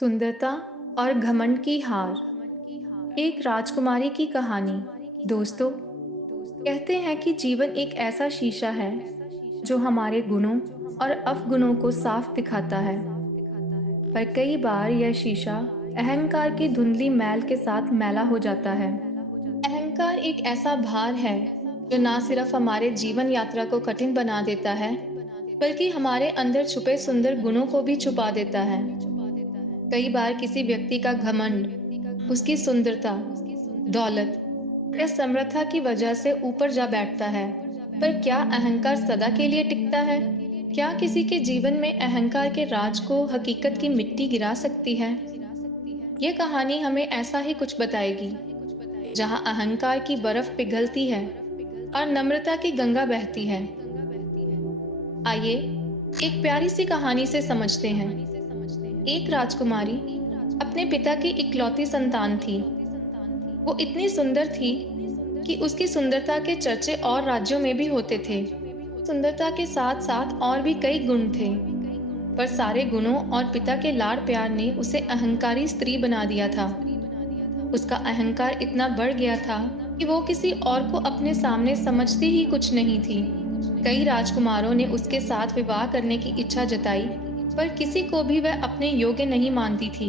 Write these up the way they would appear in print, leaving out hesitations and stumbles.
सुंदरता और घमंड की हार। एक राजकुमारी की कहानी। दोस्तों, कहते हैं कि जीवन एक ऐसा शीशा है जो हमारे गुणों और अवगुणों को साफ दिखाता है। पर कई बार यह शीशा अहंकार की धुंधली मैल के साथ मैला हो जाता है। अहंकार एक ऐसा भार है जो ना सिर्फ हमारे जीवन यात्रा को कठिन बना देता है, बल्कि हमारे अंदर छुपे सुंदर गुणों को भी छुपा देता है। कई बार किसी व्यक्ति का घमंड उसकी सुंदरता, दौलत या समर्था की वजह से ऊपर जा बैठता है। पर क्या अहंकार सदा के लिए टिकता है? क्या किसी के जीवन में अहंकार के राज को हकीकत की मिट्टी गिरा सकती है? ये कहानी हमें ऐसा ही कुछ बताएगी, जहां अहंकार की बर्फ पिघलती है और नम्रता की गंगा बहती है। आइए एक प्यारी सी कहानी से समझते हैं। एक राजकुमारी अपने पिता की इकलौती संतान थी। वो इतनी सुंदर थी कि उसकी सुंदरता के चर्चे और राज्यों में भी होते थे। सुंदरता के साथ साथ और भी कई गुण थे, पर सारे गुणों और पिता के लाड़ प्यार ने उसे अहंकारी स्त्री बना दिया था। उसका अहंकार इतना बढ़ गया था कि वो किसी और को अपने सामने समझती ही कुछ नहीं थी। कई राजकुमारों ने उसके साथ विवाह करने की इच्छा जताई, पर किसी को भी वह अपने योग्य नहीं मानती थी।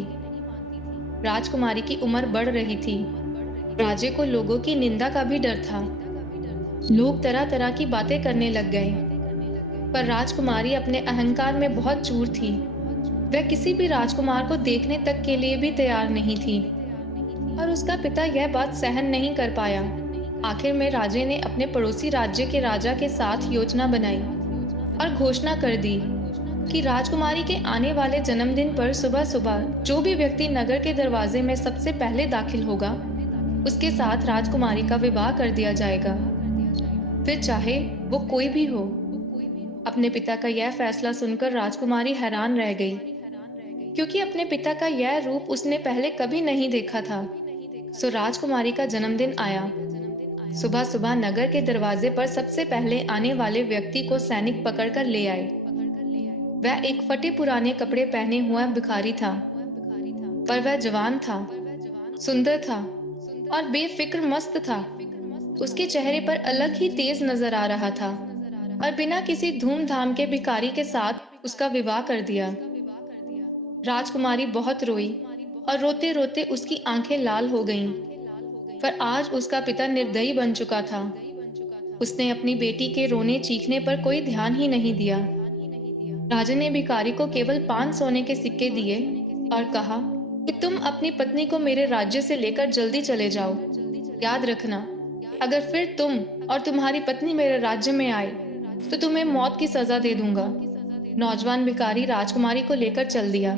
राजकुमारी की उम्र बढ़ रही थी। राजे को लोगों की निंदा का भी डर था। लोग तरह तरह की बातें करने लग गए, पर राजकुमारी अपने अहंकार में बहुत चूर थी। वह किसी भी राजकुमार को देखने तक के लिए भी तैयार नहीं थी, और उसका पिता यह बात सहन नहीं कर पाया। आखिर में राजे ने अपने पड़ोसी राज्य के राजा के साथ योजना बनाई और घोषणा कर दी कि राजकुमारी के आने वाले जन्मदिन पर सुबह सुबह जो भी व्यक्ति नगर के दरवाजे में सबसे पहले दाखिल होगा, उसके साथ राजकुमारी का विवाह कर दिया जाएगा, फिर चाहे वो कोई भी हो। अपने पिता का यह फैसला सुनकर राजकुमारी हैरान रह गई, क्योंकि अपने पिता का यह रूप उसने पहले कभी नहीं देखा था। सो राजकुमारी का जन्मदिन आया। सुबह सुबह नगर के दरवाजे पर सबसे पहले आने वाले व्यक्ति को सैनिक पकड़कर ले आए। वह एक फटे पुराने कपड़े पहने हुआ भिखारी था, पर वह जवान था, सुंदर था और बेफिक्र मस्त था। उसके चेहरे पर अलग ही तेज नजर आ रहा था, और बिना किसी धूमधाम के भिखारी के साथ उसका विवाह कर दिया। राजकुमारी बहुत रोई, और रोते रोते उसकी आंखें लाल हो गईं। पर आज उसका पिता निर्दयी बन चुका था। उसने अपनी बेटी के रोने चीखने पर कोई ध्यान ही नहीं दिया। राजा ने भिखारी को केवल 5 सोने के सिक्के दिए और कहा कि तुम अपनी पत्नी को मेरे राज्य से लेकर जल्दी चले जाओ। याद रखना, अगर फिर तुम और तुम्हारी पत्नी मेरे राज्य में आए, तो तुम्हें मौत की सजा दे दूंगा। नौजवान भिखारी राजकुमारी को लेकर चल दिया।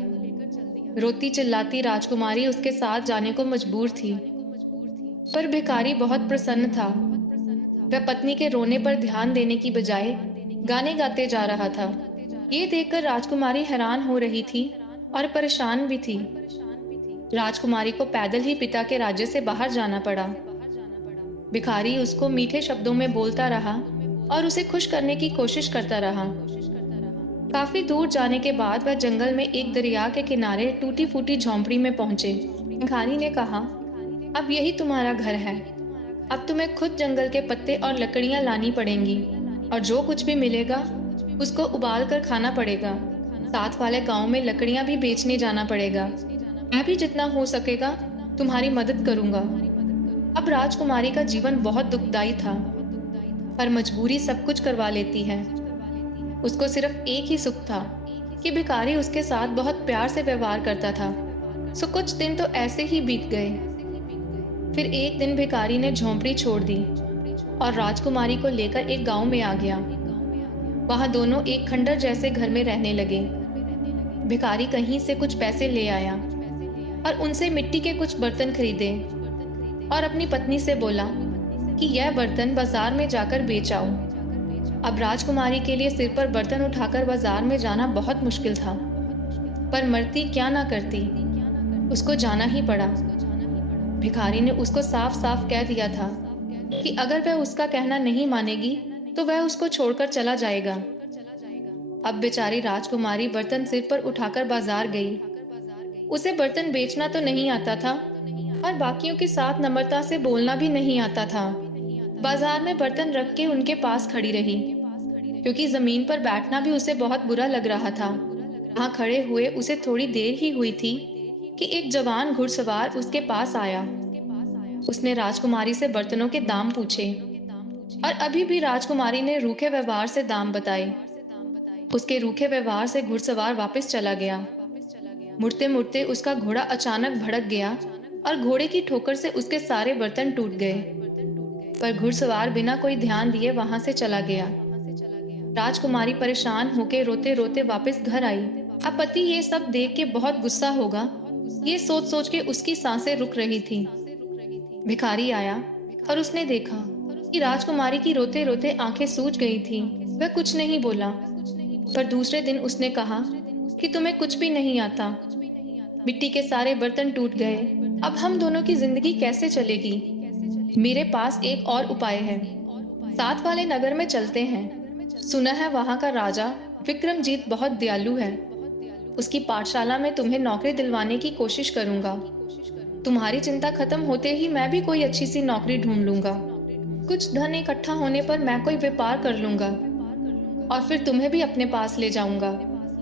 रोती चिल्लाती राजकुमारी उसके साथ जाने को मजबूर थी, पर भिखारी बहुत प्रसन्न था। वह पत्नी के रोने पर ध्यान देने की बजाय गाने गाते जा रहा था। ये देखकर राजकुमारी हैरान हो रही थी और परेशान भी थी। राजकुमारी को पैदल ही पिता के राज्य से बाहर जाना पड़ा। भिखारी उसको मीठे शब्दों में बोलता रहा और उसे खुश करने की कोशिश करता रहा। काफी दूर जाने के बाद वह जंगल में एक दरिया के किनारे टूटी फूटी झोंपड़ी में पहुंचे। भिखारी ने कहा, अब यही तुम्हारा घर है। अब तुम्हें खुद जंगल के पत्ते और लकड़ियां लानी पड़ेंगी, और जो कुछ भी मिलेगा उसको उबाल कर खाना पड़ेगा। साथ वाले गांव में लकड़ियां भी बेचने जाना पड़ेगा। मैं भी जितना हो सकेगा तुम्हारी मदद करूंगा। अब राजकुमारी का जीवन बहुत दुखदाई था, पर मजबूरी सब कुछ करवा लेती है। उसको सिर्फ एक ही सुख था कि भिखारी उसके साथ बहुत प्यार से व्यवहार करता था। सो कुछ दिन तो ऐसे ही बीत गए। फिर एक दिन भिखारी ने झोंपड़ी छोड़ दी और राजकुमारी को लेकर एक गांव में आ गया। वहां दोनों एक खंडर जैसे घर में रहने लगे। भिखारी कहीं से कुछ पैसे ले आया और उनसे मिट्टी के कुछ बर्तन खरीदे, और अपनी पत्नी से बोला कि यह बर्तन बाजार में जाकर बेच आओ। अब राजकुमारी के लिए सिर पर बर्तन उठाकर बाजार में जाना बहुत मुश्किल था, पर मरती क्या ना करती, उसको जाना ही पड़ा। भिखारी ने उसको साफ साफ कह दिया था कि अगर वह उसका कहना नहीं मानेगी, तो वह उसको छोड़कर चला जाएगा। अब बेचारी राजकुमारी बर्तन सिर पर उठाकर बाजार गई। उसे बर्तन बेचना तो नहीं आता था और बाकियों के साथ नम्रता से बोलना भी नहीं आता था। बाजार में बर्तन रख के उनके पास खड़ी रही, क्योंकि जमीन पर बैठना भी उसे बहुत बुरा लग रहा था। वहां खड़े हुए उसे थोड़ी देर ही हुई थी कि एक जवान घुड़सवार उसके पास आया। उसने राजकुमारी से बर्तनों के दाम पूछे और अभी भी राजकुमारी ने रूखे व्यवहार से दाम बताए। उसके रूखे व्यवहार से घुड़सवार वापस चला गया। मुड़ते मुड़ते उसका घोड़ा अचानक भड़क गया और घोड़े की ठोकर से उसके सारे बर्तन टूट गए। पर घुड़सवार बिना कोई ध्यान दिए वहां से चला गया। राजकुमारी परेशान होकर रोते रोते वापस घर आई। अब पति ये सब देख के बहुत गुस्सा होगा, ये सोच सोच के उसकी सांसें रुक रही थी। भिखारी आया और उसने देखा कि राजकुमारी की रोते रोते आंखें सूज गई थी। वह कुछ नहीं बोला, पर दूसरे दिन उसने कहा कि तुम्हें कुछ भी नहीं आता। मिट्टी के सारे बर्तन टूट गए। अब हम दोनों की जिंदगी कैसे चलेगी? मेरे पास एक और उपाय है। साथ वाले नगर में चलते हैं। सुना है वहां का राजा विक्रमजीत बहुत दयालु है। उसकी पाठशाला में तुम्हें नौकरी दिलवाने की कोशिश करूंगा। तुम्हारी चिंता खत्म होते ही मैं भी कोई अच्छी सी नौकरी ढूंढ लूंगा। कुछ धन इकट्ठा होने पर मैं कोई व्यापार कर लूंगा और फिर तुम्हें भी अपने पास ले जाऊंगा।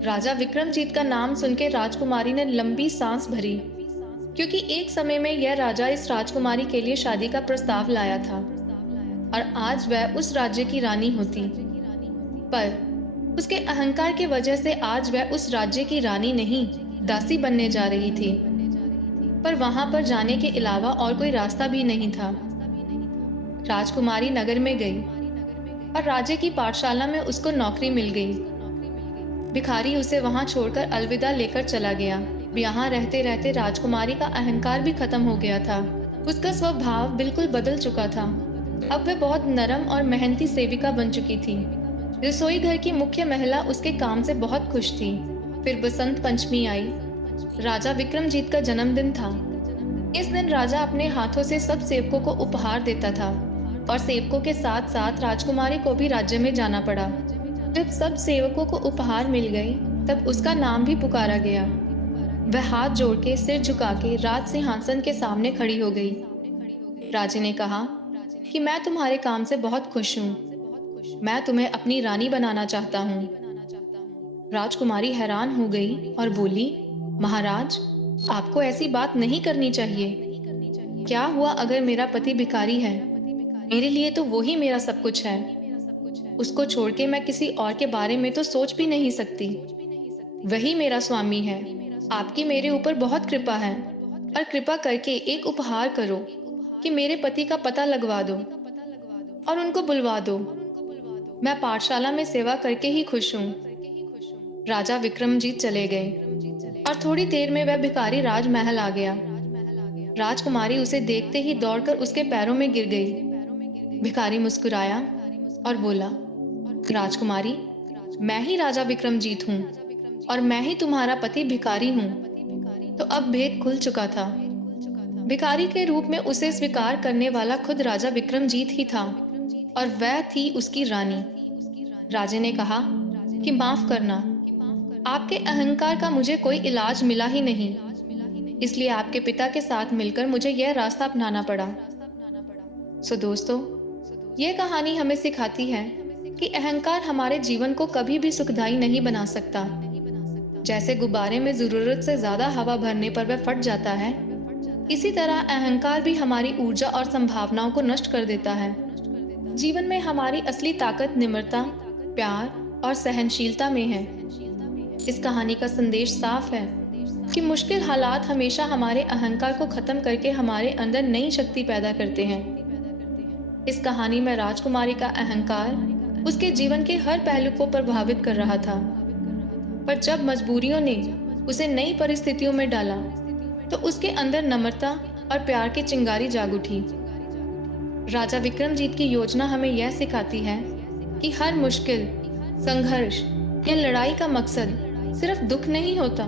राजा विक्रमजीत का नाम सुन के राजकुमारी ने लंबी सांस भरी, क्योंकि एक समय में यह राजा इस राजकुमारी के लिए शादी का प्रस्ताव लाया था और आज वह उस राज्य की रानी होती। पर उसके अहंकार की वजह से आज वह उस राज्य की रानी नहीं, दासी बनने जा रही थी। पर वहां पर जाने के अलावा और कोई रास्ता भी नहीं था। राजकुमारी नगर में गई और राज्य की पाठशाला में उसको नौकरी मिल गई। भिखारी उसे वहां छोड़कर अलविदा लेकर चला गया। यहाँ रहते रहते राजकुमारी का अहंकार भी खत्म हो गया था। उसका स्वभाव बिल्कुल बदल चुका था। अब वह बहुत नरम और मेहनती सेविका बन चुकी थी। रसोई घर की मुख्य महिला उसके काम से बहुत खुश थी। फिर बसंत पंचमी आई। राजा विक्रमजीत का जन्मदिन था। इस दिन राजा अपने हाथों से सब सेवकों को उपहार देता था और सेवकों के साथ साथ राजकुमारी को भी राज्य में जाना पड़ा। जब सब सेवकों को उपहार मिल गए, तब उसका नाम भी पुकारा गया। वह हाथ जोड़ के सिर झुका के राज सिंहासन के सामने खड़ी हो गई। राजा ने कहा कि मैं तुम्हारे काम से बहुत खुश हूँ। मैं तुम्हें अपनी रानी बनाना चाहता हूँ। राजकुमारी हैरान हो गई और बोली, महाराज, आपको ऐसी बात नहीं करनी चाहिए। क्या हुआ अगर मेरा पति भिखारी है? मेरे लिए तो वो ही मेरा सब कुछ है। उसको छोड़ के मैं किसी और के बारे में तो सोच भी नहीं सकती। वही मेरा स्वामी है। आपकी मेरे ऊपर बहुत कृपा है और कृपा करके एक उपहार करो कि मेरे पति का पता लगवा दो और उनको बुलवा दो। मैं पाठशाला में सेवा करके ही खुश हूँ। राजा विक्रमजीत चले गए और थोड़ी देर में वह भिखारी राजमहल आ गया। राजकुमारी उसे देखते ही दौड़कर उसके पैरों में गिर गई। भिखारी मुस्कुराया और बोला, राजकुमारी, मैं ही राजा विक्रमजीत हूँ और मैं ही तुम्हारा पति भिखारी हूँ। तो अब भेद खुल चुका था। भिखारी के रूप में उसे स्वीकार करने वाला खुद राजा विक्रमजीत ही था और वह थी उसकी रानी। राजे ने कहा कि माफ करना, आपके अहंकार का मुझे कोई इलाज मिला ही नहीं, इसलिए आपके पिता के साथ मिलकर मुझे यह रास्ता अपनाना पड़ा। सो दोस्तों, यह कहानी हमें सिखाती है कि अहंकार हमारे जीवन को कभी भी सुखदायी नहीं बना सकता। जैसे गुब्बारे में जरूरत से ज्यादा हवा भरने पर वह फट जाता है, इसी तरह अहंकार भी हमारी ऊर्जा और संभावनाओं को नष्ट कर देता है। जीवन में हमारी असली ताकत निम्रता, प्यार और सहनशीलता में है। इस कहानी का संदेश साफ है कि मुश्किल हालात हमेशा हमारे अहंकार को खत्म करके हमारे अंदर नई शक्ति पैदा करते हैं। इस कहानी में राजकुमारी का अहंकार उसके जीवन के हर पहलू को प्रभावित कर रहा था, पर जब मजबूरियों ने उसे नई परिस्थितियों में डाला, तो उसके अंदर नम्रता और प्यार की चिंगारी जाग उठी। राजा विक्रमजीत की योजना हमें यह सिखाती है कि हर मुश्किल, संघर्ष या लड़ाई का मकसद सिर्फ दुख नहीं होता,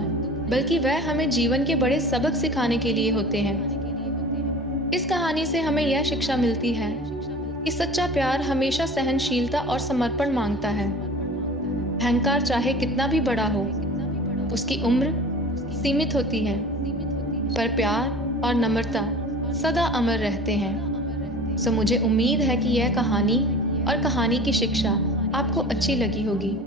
बल्कि वह हमें जीवन के बड़े सबक सिखाने के लिए होते हैं। इस कहानी से हमें यह शिक्षा मिलती है कि सच्चा प्यार हमेशा सहनशीलता और समर्पण मांगता है। अहंकार चाहे कितना भी बड़ा हो, उसकी उम्र सीमित होती है, पर प्यार और नम्रता सदा अमर रहते हैं। सो मुझे उम्मीद है कि यह कहानी और कहानी की शिक्षा आपको अच्छी लगी होगी।